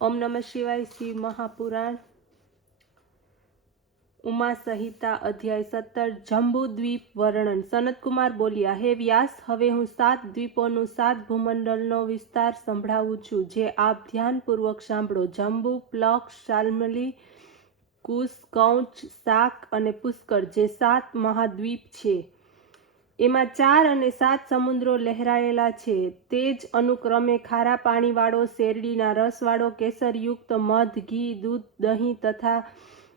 ओम नमः शिवाय। श्री महापुराण उमा संहिता अध्याय 17 जंबूद्वीप वर्णन। सनत कुमार बोल्या, हे व्यास, હવે હું 7 દ્વીપોનું 7 ભૂમંડળનો વિસ્તાર સંભળાવું છું, જે આપ ધ્યાનપૂર્વક સાંભળો। જંબુ, પ્લક્ષ, શાલ્મલી, કુશ, કૌંચ, શાક અને પુષ્કર જે 7 મહાદ્વીપ છે। એમાં 4 અને 7 સમુદ્રો લહેરાયેલા છે। તે જ અનુક્રમે ખારા પાણીવાળો, શેરડીના રસવાળો, કેસરયુક્ત મધ, ઘી, દૂધ, દહીં તથા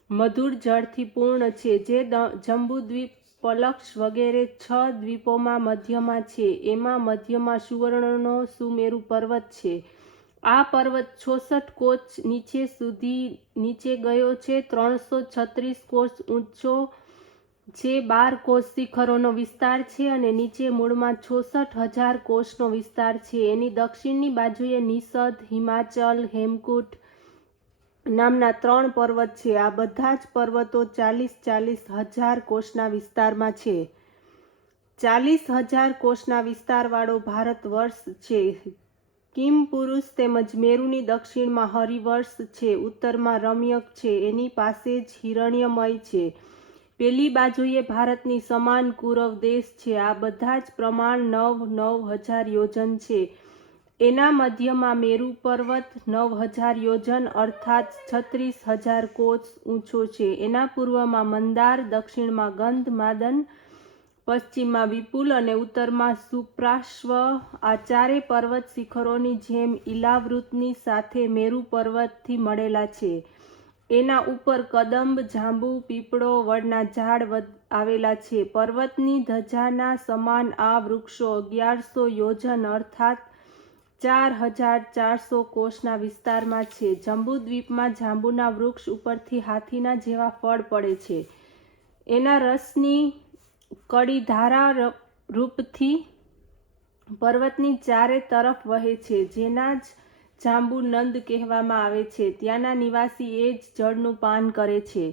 મધુર જળથી પૂર્ણ છે, જે જંબુદ્વીપ, પલક્ષ વગેરે 6 દ્વીપોમાં મધ્યમાં છે। એમાં મધ્યમાં સુવર્ણનો સુમેરુ પર્વત છે। આ પર્વત 66 કોચ નીચે ગયો છે, 336 કોચ ઊંચો છે, 12 કોષ શિખરોનો વિસ્તાર છે અને નીચે મૂળમાં 66,000 કોષનો વિસ્તાર છે। એની દક્ષિણની બાજુએ નિષદ, હિમાચલ, હેમકૂટ નામના 3 પર્વત છે। આ બધા જ પર્વતો 40,000 કોષના વિસ્તારમાં છે। 40,000 કોષના વિસ્તારવાળો ભારત વર્ષ છે। કિમપુરુષ તેમજ મેરુની દક્ષિણમાં હરિવર્ષ છે, ઉત્તરમાં રમ્યક છે, એની પાસે જ હિરણ્યમય છે। પેલી બાજુએ ભારતની સમાન કુરવ દેશ છે। આ બધા જ પ્રમાણ 9,000 યોજન છે। એના મધ્યમાં મેરુ પર્વત 9,000 યોજન અર્થાત 36,000 કોચ ઊંચો છે। એના પૂર્વમાં મંદાર, દક્ષિણમાં ગંધમાદન, પશ્ચિમમાં વિપુલ અને ઉત્તરમાં સુપ્રાશ્વ। આ 4 પર્વત શિખરોની જેમ ઈલાવૃતની સાથે મેરુ પર્વતથી મળેલા છે। એના ઉપર કદંબ, જાંબુ, પીપળો, વડના ઝાડ આવેલા છે। પર્વતની ધજાના સમાન આ વૃક્ષો 1100 યોજન અર્થાત 4,400 કોષના વિસ્તારમાં છે। જંબુદ્વીપમાં જાંબુના વૃક્ષ ઉપરથી હાથીના જેવા ફળ પડે છે। એના રસની કડી ધારા રૂપથી પર્વતની 4 તરફ વહે છે, જેના જ જાંબુ નંદ કહેવામાં આવે છે। ત્યાંના નિવાસી એ જ જળનું પાન કરે છે।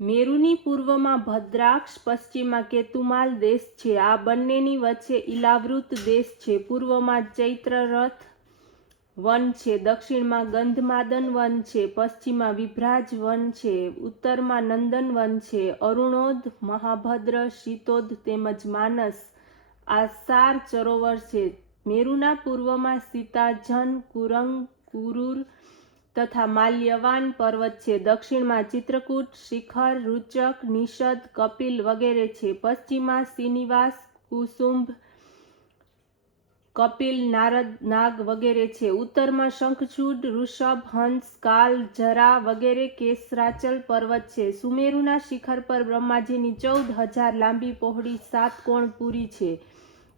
મેરુની પૂર્વમાં ભદ્રાક્ષ, પશ્ચિમમાં કેતુમાલ દેશ છે। આ બંનેની વચ્ચે ઈલાવૃત દેશ છે। પૂર્વમાં ચૈત્રરથ વન છે, દક્ષિણમાં ગંધમાદન વન છે, પશ્ચિમમાં વિભ્રાજ વન છે, ઉત્તરમાં નંદન વન છે। અરુણોદ, મહાભદ્ર, શીતોદ તેમજ માનસ આ 4 સરોવર છે। મેરુના પૂર્વમાં સીતાજન, કુરંગ, કુરુર તથા માલ્યવાન પર્વત છે। દક્ષિણમાં ચિત્રકૂટ, શિખર, રૂચક, નિષદ, કપિલ વગેરે છે। પશ્ચિમમાં શ્રીનિવાસ, કુસુંભ, કપિલ, નાગ વગેરે છે। ઉત્તરમાં શંખચૂડ, ઋષભ, હંસ, કાલ, જરા વગેરે કેસરાચલ પર્વત છે। સુમેરુના શિખર પર બ્રહ્માજીની 14,000 લાંબી પહોળી 7 કોણ પૂરી છે।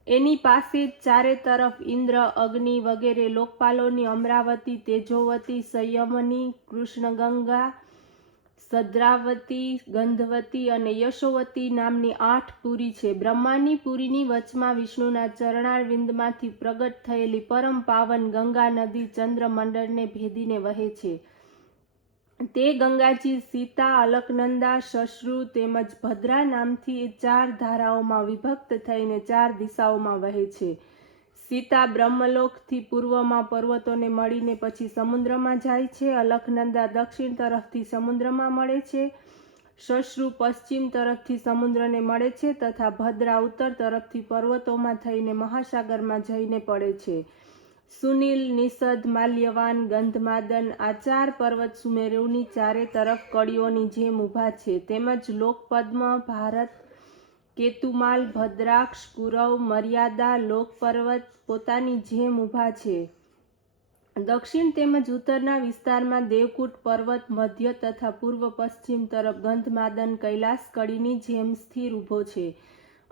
એની પાસે જ 4 તરફ ઇન્દ્ર, અગ્નિ વગેરે લોકપાલોની અમરાવતી, તેજોવતી, સંયમની, કૃષ્ણગંગા, સદ્રાવતી, ગંધવતી અને યશોવતી નામની 8 પુરી છે। બ્રહ્માની પુરીની વચમાં વિષ્ણુના ચરણારવિંદમાંથી પ્રગટ થયેલી પરમ પાવન ગંગા નદી ચંદ્રમંડળને ભેદીને વહે છે। તે ગંગાજી સીતા, અલકનંદા, શશ્રુ તેમજ ભદ્રા નામથી 4 ધારાઓમાં વિભક્ત થઈને 4 દિશાઓમાં વહે છે। સીતા બ્રહ્મલોકથી પૂર્વમાં પર્વતોને મળીને પછી સમુદ્રમાં જાય છે। અલકનંદા દક્ષિણ તરફથી સમુદ્રમાં મળે છે, શશ્રુ પશ્ચિમ તરફથી સમુદ્રને મળે છે તથા ભદ્રા ઉત્તર તરફથી પર્વતોમાં થઈને મહાસાગરમાં જઈને પડે છે। સુનીલ, નિષદ, માલ્યવાન, ગંધમાદન આ 4 પર્વત સુમેરુની 4 તરફ કડીઓની જેમ ઊભા છે, તેમજ લોકપદ્મ, ભારત, કેતુમાલ, ભદ્રાક્ષ, કુરવ, મર્યાદા, લોકપર્વત પોતાની જેમ ઊભા છે। દક્ષિણ તેમજ ઉત્તરના વિસ્તારમાં દેવકૂટ પર્વત મધ્ય તથા પૂર્વ પશ્ચિમ તરફ ગંધમાદન કૈલાસ કડીની જેમ સ્થિર ઊભો છે।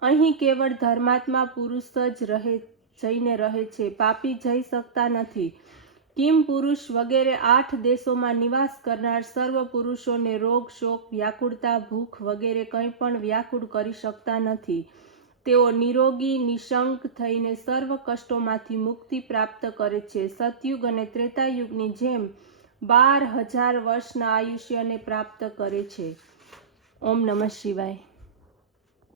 અહીં કેવળ ધર્માત્મા પુરુષ જ જઈને રહે છે, પાપી જઈ શકતા નથી। કિમ પુરુષ વગેરે 8 દેશોમાં નિવાસ કરનાર સર્વ પુરુષોને રોગ, શોક, વ્યાકુળતા, ભૂખ વગેરે કંઈ પણ વ્યાકુળ કરી શકતા નથી। તેઓ નિરોગી, નિશંક થઈને સર્વ કષ્ટોમાંથી મુક્તિ પ્રાપ્ત કરે છે। સતયુગ અને ત્રેતાયુગની જેમ 12,000 વર્ષના આયુષ્યને પ્રાપ્ત કરે છે। ઓમ નમઃ શિવાય।